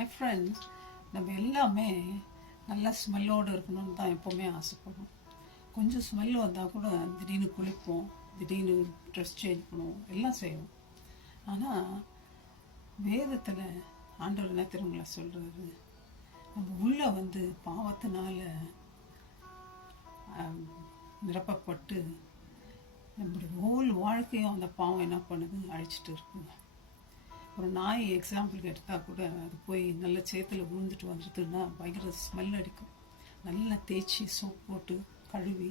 Hi friends, நம்ம எல்லாமே நல்லா ஸ்மெல்லோடு இருக்கணும்னு தான் எப்போவுமே ஆசைப்படுறோம். கொஞ்சம் ஸ்மெல் வந்தால் கூட திடீர்னு குளிப்போம், திடீர்னு ட்ரெஸ் சேஞ்ச் பண்ணுவோம், எல்லாம் செய்வோம். ஆனால் வேதத்தில் ஆண்டவர் என்ன திருமலை சொல்கிறது, நம்ம உள்ளே பாவத்தினால நிரப்பப்பட்டு நம்மளுடைய ஹோல் வாழ்க்கையும் அந்த பாவம் என்ன பண்ணுது, அழிச்சிட்டு இருக்குங்க. ஒரு நாய் எக்ஸாம்பிளுக்கு எடுத்தால் கூட அது போய் நல்ல சேத்துல விழுந்துட்டு வந்துட்டுன்னா பயங்கர ஸ்மெல் அடிக்கும். நல்லா தேய்ச்சி சோப் போட்டு கழுவி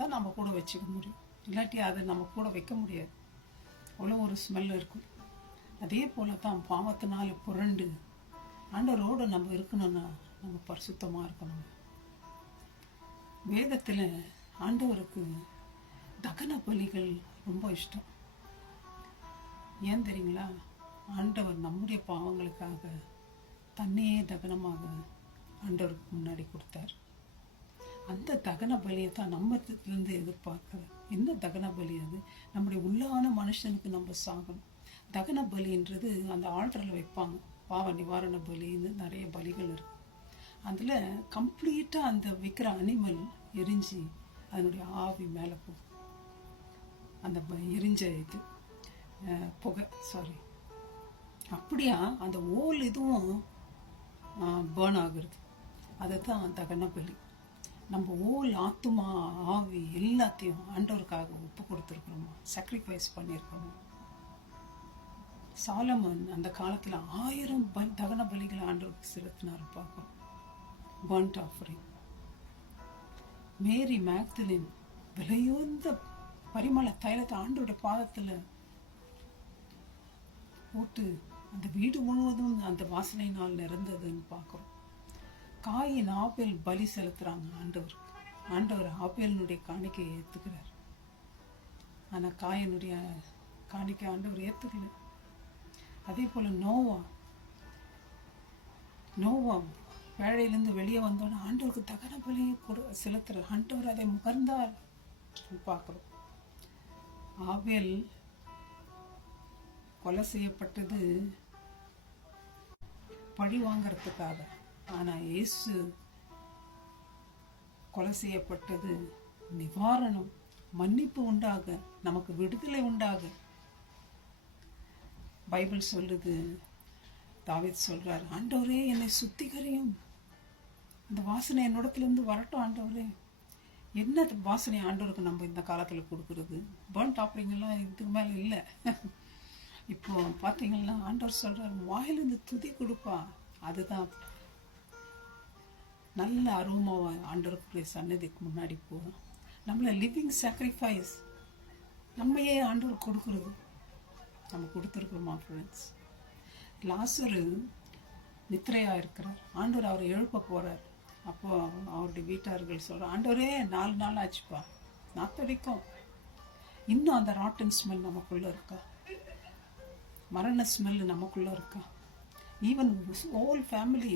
தான் நம்ம கூட வச்சுக்க முடியும், இல்லாட்டி அதை நம்ம கூட வைக்க முடியாது, அவ்வளோ ஒரு ஸ்மெல் இருக்கும். அதே போல தான் பாவத்தினால புரண்டு ஆண்டவரோடு நம்ம இருக்கணும்னா நம்ம பரிசுத்தமாக இருக்கணும். வேதத்தில் ஆண்டவருக்கு தகன பலிகள் ரொம்ப இஷ்டம். ஏன் தெரியுங்களா? ஆண்டவர் நம்முடைய பாவங்களுக்காக தன்னையே தகனமாக ஆண்டவருக்கு முன்னாடி கொடுத்தார். அந்த தகன பலியை தான் நம்மத்திலேருந்து எதிர்பார்க்குறேன். என்ன தகன பலி? அது நம்முடைய உள்ளான மனுஷனுக்கு நம்ம சாகணும். தகன பலின்றது அந்த ஆல்டரில் வைப்பாங்க, பாவ நிவாரண பலின்னு நிறைய பலிகள் இருக்கு. அதில் கம்ப்ளீட்டாக அந்த விற்கிற அனிமல் எரிஞ்சு அதனுடைய ஆவி மேலே போகும். அந்த எரிஞ்ச இது புகை அப்படியா அந்த ஓல் இதுவும் பேர்ன் ஆகுறது. அதை தான் தகன பலி. நம்ம ஓல் ஆத்துமா ஆவி எல்லாத்தையும் ஆண்டவருக்காக ஒப்பு கொடுத்துருக்குறோமா, சாக்ரிஃபைஸ் பண்ணியிருக்கோமா. சாலமன் அந்த காலத்தில் 1000 தகன பலிகளை ஆண்டவருக்கு செலுத்தினார் பார்க்குறோம், பர்ன்ட் ஆஃபரிங். மேரி மேக்தலின் விலையுந்த பரிமள தைலத்தை ஆண்டோட பாதத்தில் போட்டு அந்த வீடு முழுவதும் அந்த வாசனையினால் நிறந்ததுன்னு பார்க்குறோம். காயின் ஆபேல் பலி செலுத்துகிறாங்க ஆண்டவர் ஆபேலினுடைய காணிக்கையை ஏற்றுக்கிறார். ஆனால் காயினுடைய காணிக்கை ஆண்டவர் ஏற்றுக்கல. அதே போல் நோவா வேலையிலேருந்து வெளியே வந்தோன்னா ஆண்டவருக்கு தகன பலியை செலுத்துகிறார். ஆண்டவர் அதை முகர்ந்தார் பார்க்குறோம். ஆபேல் கொலை செய்யப்பட்டது பழி வாங்கிறதுக்காக, ஆனால் இயேசு கொலை செய்யப்பட்டது நிவாரணம், மன்னிப்பு உண்டாக, நமக்கு விடுதலை உண்டாக. பைபிள் சொல்லுது, தாவீது சொல்றார், ஆண்டவரே என்னை சுத்திகரியும், இந்த வாசனை என்னிடத்துலேருந்து வரட்டும் ஆண்டவரே. என்ன வாசனை ஆண்டவருக்கு நம்ம இந்த காலத்தில் கொடுக்குறது? பர்ன்ட் ஆஃபரிங்கெல்லாம் இதுக்கு மேலே இல்லை. இப்போ பார்த்தீங்கன்னா ஆண்டவர் சொல்கிறார், வாயிலிருந்து துதி கொடுப்பா. அதுதான் நல்ல அருவமாக ஆண்டவருக்குரிய சன்னதிக்கு முன்னாடி போகும். நம்மளை லிவிங் சாக்ரிஃபைஸ் நம்மையே ஆண்டவர் கொடுக்குறது நம்ம கொடுத்துருக்குறோமா ஃப்ரெண்ட்ஸ்? லாசரு நித்திரையாக இருக்கிறார், ஆண்டவர் அவரை எழுப்ப போகிறார். அப்போது அவருடைய வீட்டார்கள் சொல்கிறார், ஆண்டவரே 4 நாள் ஆச்சுப்பா, நாத்தடிக்கும். இன்னும் அந்த ராட்டன் ஸ்மெல் நமக்குள்ளே இருக்கா, மரண ஸ்மெல் நமக்குள்ளே இருக்கா? ஈவன் ஹோல் ஃபேமிலி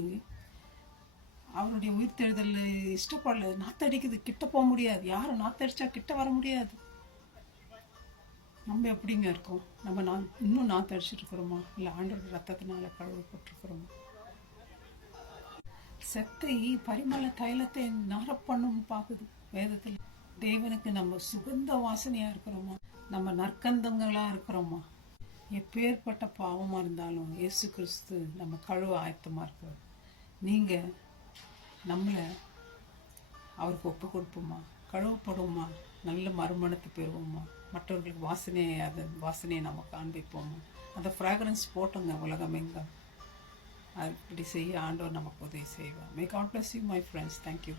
அவருடைய உயிர்த்தெழுதல் இஷ்டப்படல, நாத்தடிக்குது, கிட்ட போக முடியாது. யாரும் நாத்தடிச்சா கிட்ட வர முடியாது. நம்ம எப்படிங்க இருக்கோம்? நம்ம இன்னும் நாத்தடிச்சிருக்கிறோமா, இல்லை ஆண்டோட ரத்தத்தினால கழுவப்பட்டிருக்கிறோமா? செத்தை பரிமள தைலத்தை நாரப்பண்ணுன்னு பார்க்குது வேதத்தில். தேவனுக்கு நம்ம சுகந்த வாசனையாக இருக்கிறோமா, நம்ம நற்கந்தங்களாக இருக்கிறோமா? எப்பேற்பட்ட பாவமாக இருந்தாலும் இயேசு கிறிஸ்து நம்ம கழுவ ஆயத்தமாக இருக்கிறோம். நீங்கள் நம்மளை அவருக்கு ஒப்பு கொடுப்போமா, கழுவப்படுவோமா, நல்ல மறுமணத்தை பெறுவோமா, மற்றவர்களுக்கு வாசனையை நம்ம காண்பிப்போமா? அந்த ஃப்ராக்ரன்ஸ் போட்டோங்க உலகமெங்க. அப்படி செய்ய ஆண்டவர் நமக்கு உதவி செய்வார். May God bless you my friends. Thank you.